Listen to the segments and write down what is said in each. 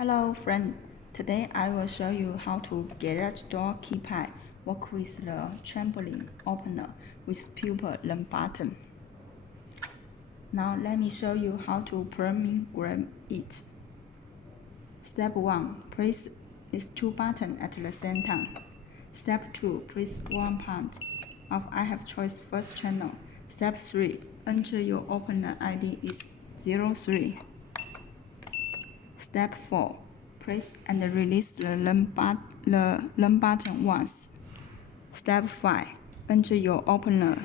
Hello friend, today I will show you how to garage door keypad work with the Chamberlain opener with pupil learn button. Now let me show you how to program it. Step 1. Press these two buttons at the same time. Step 2. Press one part of I have choice first channel. Step 3. Enter your opener ID is 03. Step 4. Press and release the learn button once. Step 5. Enter your opener.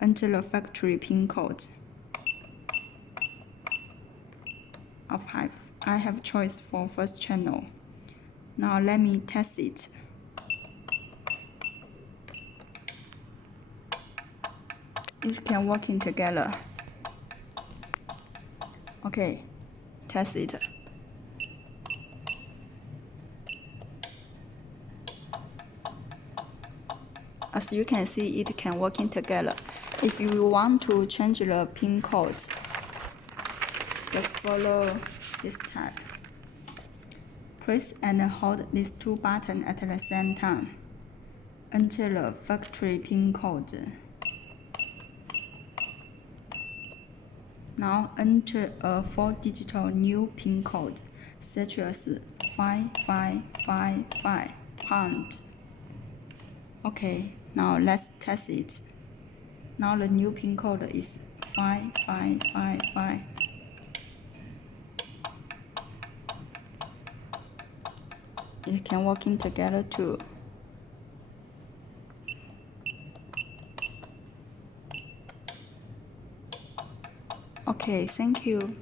Enter the factory pin code of I have choice for first channel. Now let me test it. It can working together. Okay, test it. As you can see, it can working together. If you want to change the pin code, just follow this step. Press and hold these two buttons at the same time. Enter the factory pin code. Now enter a 4-digit new pin code, such as 5555 pound. Okay, now let's test it. Now the new pin code is 5555. It can working together too. Okay, thank you.